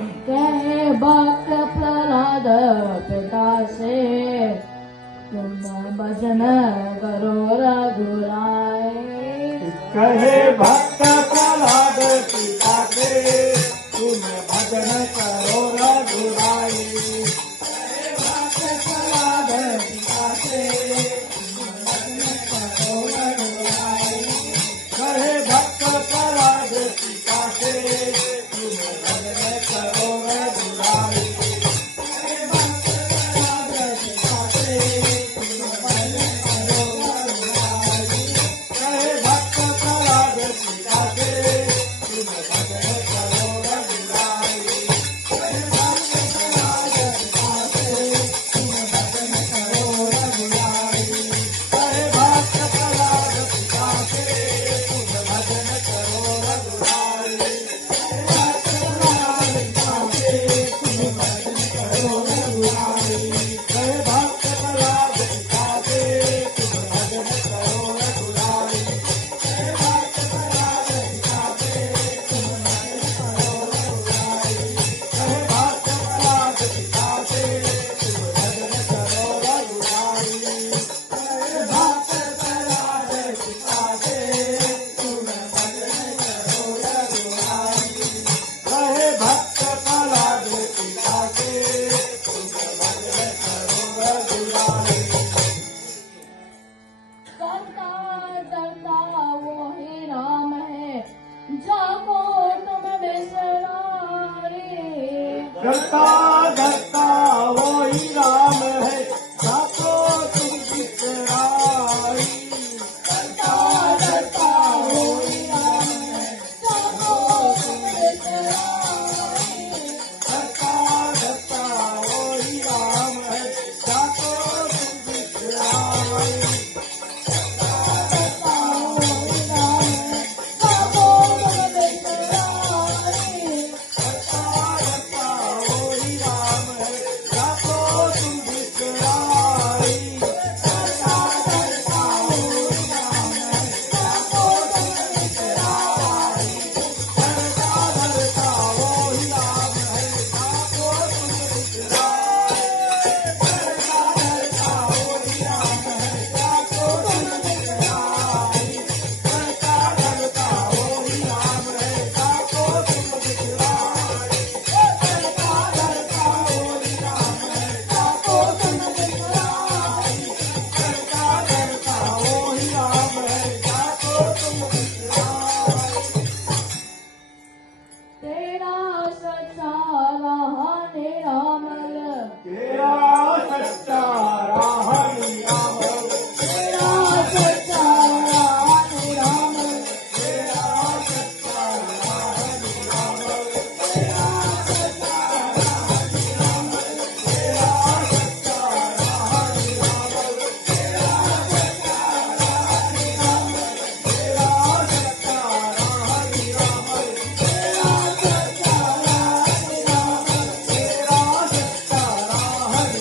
कहे भक्त प्रहलाद पिता से तुम भजन करो रघुराय। कहे भक्त प्रहलाद पिता से तुम भजन करो रघुराई। कहे भक्त प्रहलाद पिता से तुम भजन करो रघुराई। कहे भक्त प्रहलाद पिता से तुम भजन करो रघुराई। कहे भक्त प्रहलाद पिता से तुम भजन करो रघुराई। कहे भक्त प्रहलाद पिता से तुम भजन करो रघुराई। कहे भक्त प्रहलाद पिता से तुम भजन करो रघुराई। कहे भक्त प्रहलाद पिता से तुम भजन करो रघुराई। कहे भक्त प्रहलाद पिता से तुम भजन करो रघुराई। कहे भक्त प्रहलाद पिता से तुम भजन करो रघुराई। कहे भक्त प्रहलाद पिता से तुम भजन करो रघुराई। कहे भक्त प्रहलाद पिता से तुम भजन करो रघुराई। कहे भक्त प्रहलाद पिता से तुम भजन करो रघुराई। कहे भक्त प्रहलाद पिता से तुम भजन करो रघुराई। करता करता वो ही राम है जाको तुम बिसरारे। करता धरता वो ही राम है साको तुम बिसराई। करता धरता वो ही राम है जाको तुम बिसरारे। करता धरता वो ही राम है साको तुम बिसराई। करता वो ही राम है जाको तुम बिसरारे। करता धरता वो ही राम है साको तुम बिसराई। करता धरता वो ही राम है साको तुम बिसराई। करता धरता वो ही राम है साको तुम बिसराई। करता धरता वो ही राम है साको तुम बिसराई। करता धरता वो ही राम है साको तुम बिसराई। करता धरता वो ही राम है साको तुम बिसराई। करता धरता वो ही राम है साको तुम बिसराई। तेरा सच्चा रहा निरामल। तेरा सच्चा राह निरामल। तेरा सच्चा रहा निरामल। तेरा सच्चा राह निरामल। तेरा सच्चा राह निरामल। तेरा सच्चा राह निरामल। तेरा सच्चा राह निरामल। तेरा सच्चा राह निरामल। तेरा सच्चा राह निरामल। तेरा सच्चा राह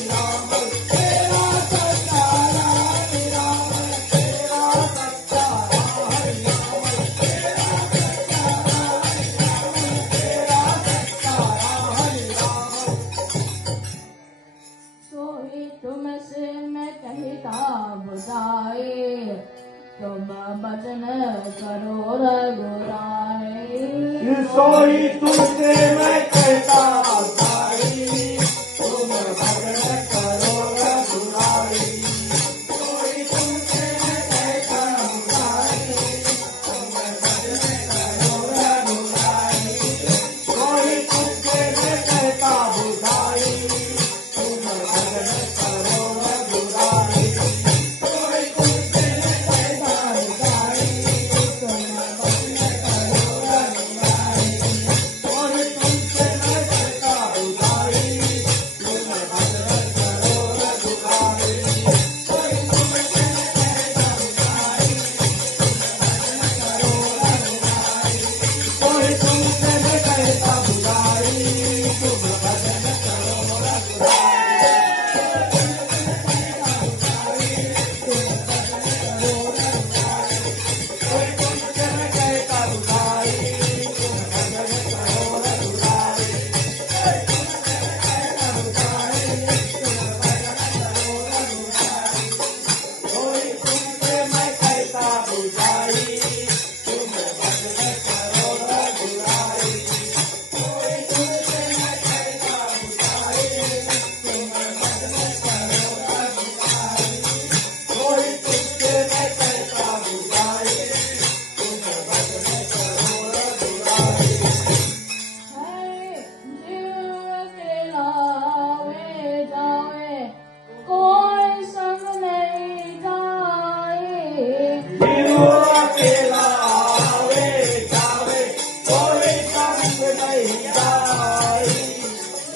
જાય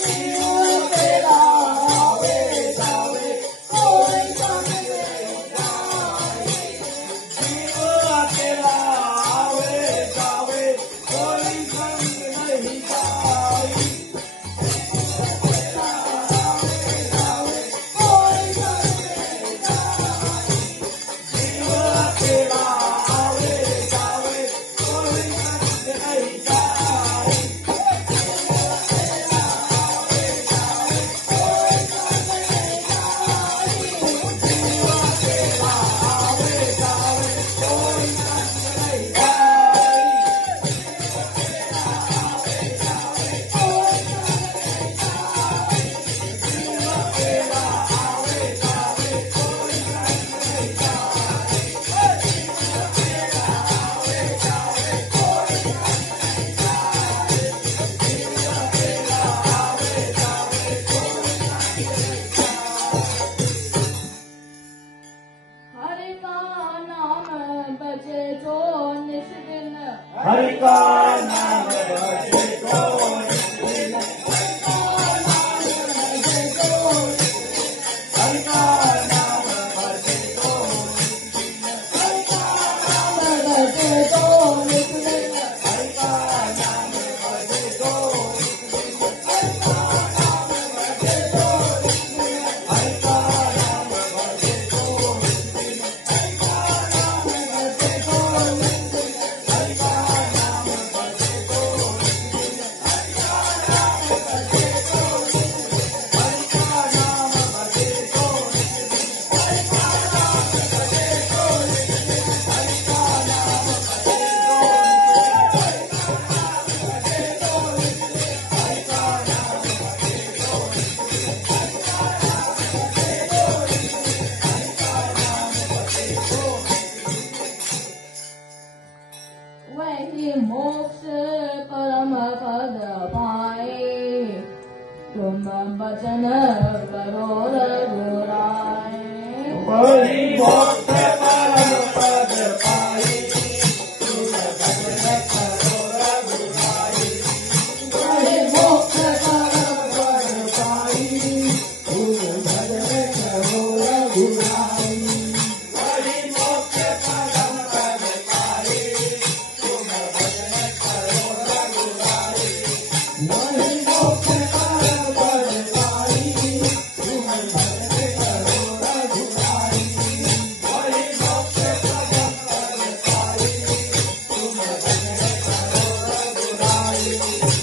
જીવ તેરા આવે જાવે કોઈ સંગ નહીં જાય જીવ તેરા આવે જાવે કોઈ સંગ નહીં જાય हरि का नाम बजे जो निस दिन हरि का नाम बजे तो हरि का नाम बजे तो बजे जो निस दिन हरि का नाम बजे तो हरि का नाम बजे तो हरि का नाम बजे तो हरि का नाम बजे तो हरि का नाम बजे तो वही मोक्ष परम पद पाए तुम वचन करो रघुराय वही मोक्ष परम पद पाई तुम भजन करो रघुराई वही मोक्ष परम पद पाई तुम भजन करो रघुराई वही मोक्ष परम पद पाई तुम भजन करो रघुराई वही मोक्ष परम पद पाई तुम भजन करो रघुराई वही मोक्ष परम पद पाई तुम भजन करो रघुराई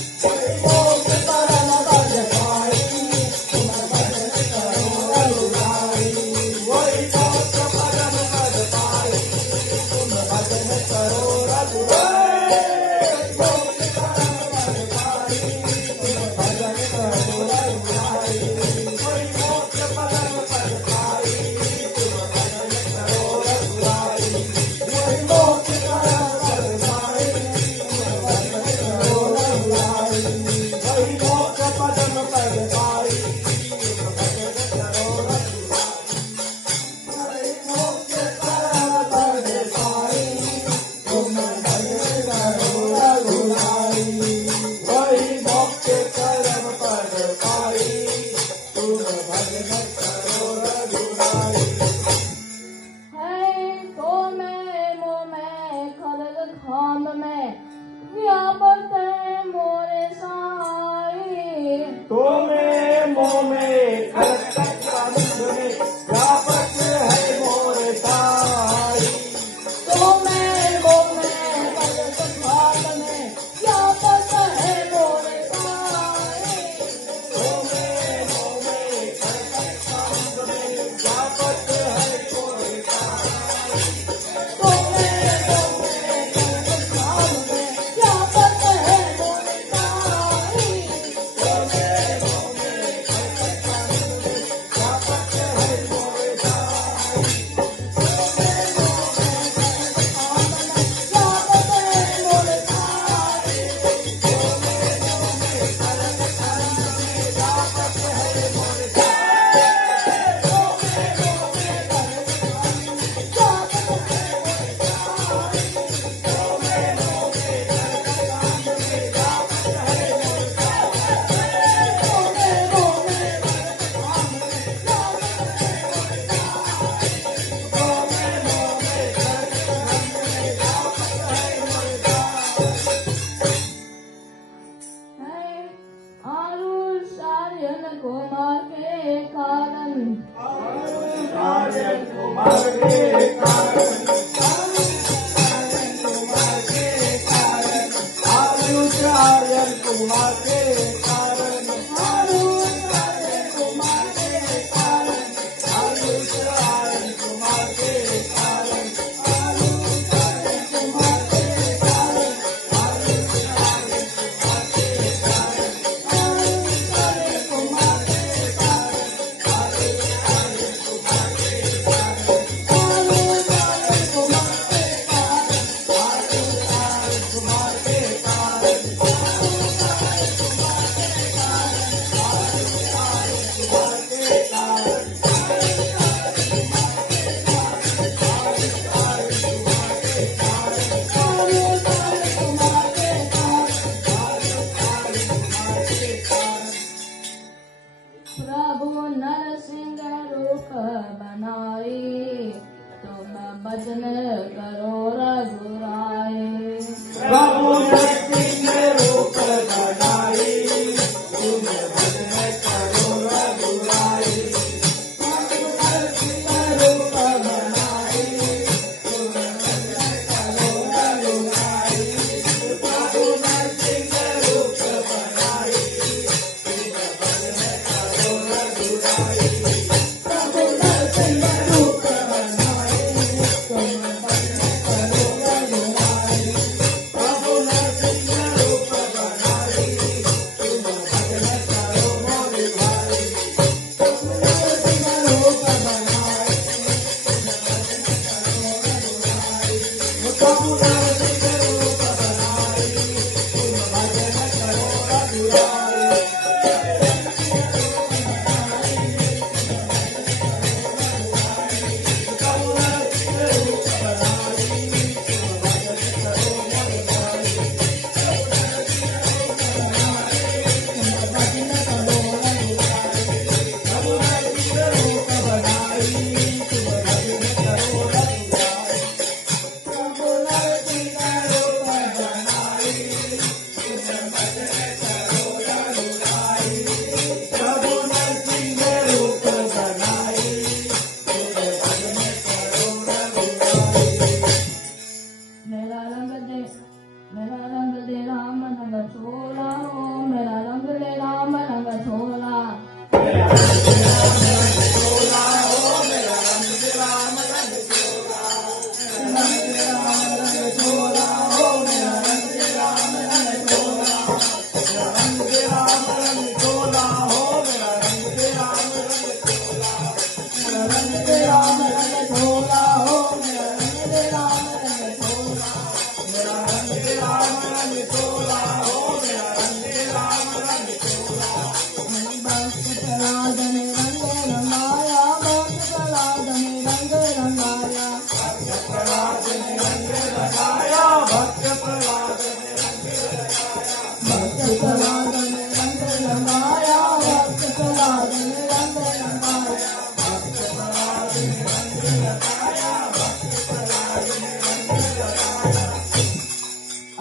वही मोक्ष परम पद पाई तुम भजन करो रघुराई वही मोक्ष परम पद पाई तुम भजन करो रघुराई मोक्ष परम पद पाई तुम भजन करो रघुराई वही मोक्ष परम पद पाई तुम भजन करो रघुराई वही मोक्ष परम पद पाई तुम भजन करो रघुराई वही मोक्ष परम पद पाई तुम भजन करो रघुराई वही मोक्ष परम पद पाई तुम भजन करो रघुराई वही मोक्ष परम पद पाई तुम भजन करो रघुराई है तो मैं मोह में खलग खाम में व्यापक है मोरे साई तो मैं मोह में खलक कांध में व्यापक है मोर ताई तो मैं मोह में खलग खाम में व्यापक है मोरे साई तो मैं मोह में खलक कांध में व्यापक है मोर ताई तो मैं मोह में खलग खाम में व्यापक है मोरे साई तो मैं मोह कुमार के कारण राजन कुमार के कारण आयुष राजन कुमार के कारण आयुष राजन कुमार के कारण आयुष राजन कुमार के कारण आयुष राजन कुमार के कारण आयुष राजन कुमार के कारण आयुष राजन कुमार के कारण आयुष राजन कुमार के कारण आयुष राजन कुमार के कारण आयुष राजन कुमार के कारण प्रभु नरसिंह रूप बनाए तुम भजन करो रघुराय प्रभु नरसिंह रूप बनाई तुम भजन करो रघुराई प्रभु नरसिंह रूप बनाई तुम भजन करो रघुराई प्रभु नरसिंह रूप बनाई तुम भजन करो रघुराई प्रभु नरसिंह रूप बनाई तुम भजन करो रघुराई प्रभु नरसिंह रूप बनाई तुम भजन करो मोरे भाई प्रभु नरसिंह रूप बनाई तुम भजन करो रघुराई प्रभु नरसिंह रूप बनाई तुम भजन करो रघुराई प्रभु नरसिंह रूप बनाई तुम भजन करो मोरे भाई प्रभु नरसिंह रूप बनाई तुम भजन करो रघुराई प्रभु नरसिंह रूप बनाई तुम भजन करो रघुराई प्रभु नरसिंह रूप बनाई तुम भजन करो रघुराई मेरा रंग दे राम रंग छोला हो मेरा रंग दे राम रंग छोला मेरा रंग चोला हो मेरा रंग राम रंग चोला मेरा रंग राम रंग चोला हो मेरा रंग राम रंग चोला मेरा रंग राम रंग चोला हो मेरा रंग राम रंग चोला मेरा रंग राम रंग चोला हो मेरा रंग राम रंग चोला मेरा रंग राम रंग चोला हो मेरा रंग राम रंग चोला भक्त प्रहलाद ने रंग रंगाया भक्त प्रहलाद ने रंग रंगाया भक्त प्रहलाद ने रंग लगाया भक्त प्रहलाद ने रंग भक्त प्रहलाद ने रंग रंगाया भक्त प्रहलाद ने रंग रंगाया भक्त प्रहलाद ने रंग लगाया भक्त प्रहलाद ने रंग लगाया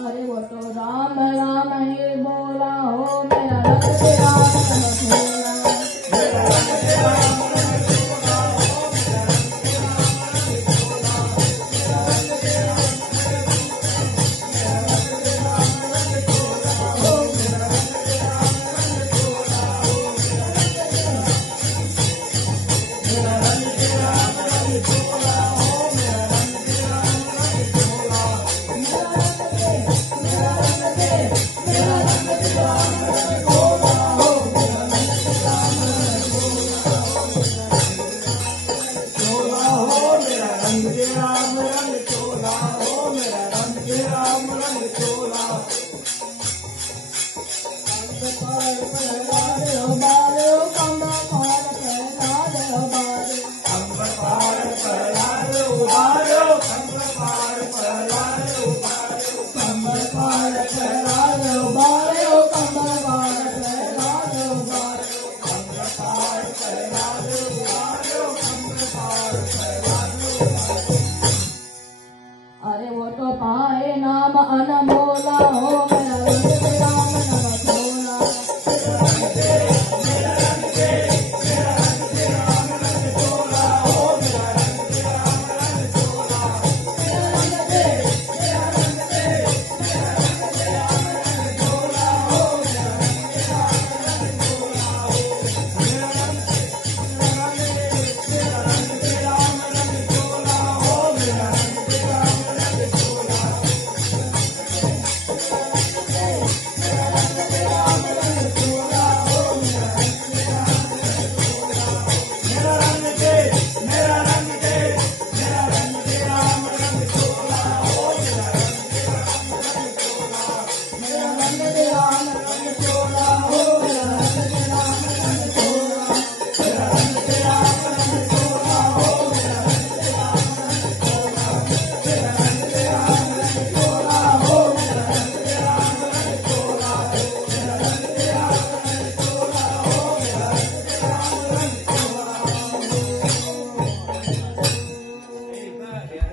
अरे वो तो राम राम ही बोला हो मेरा रंग दे राम रंग छोला मेरा रंग राम रंग चोला हो मेरा रंग राम रंग चोला मेरा रंग राम मेरा रंग राम रंग चोला हो मेरा रंग राम रंग चोला हो मेरा रंग राम रंग चोला हो मेरा रंग राम रंग चोला मेरा रंग दे मेरा रंग राम रंग चोला हो मेरा रंग राम रंग चोला हो मेरा रंग राम रंग चोला हो मेरा रंग राम रंग चोला पर लगाओ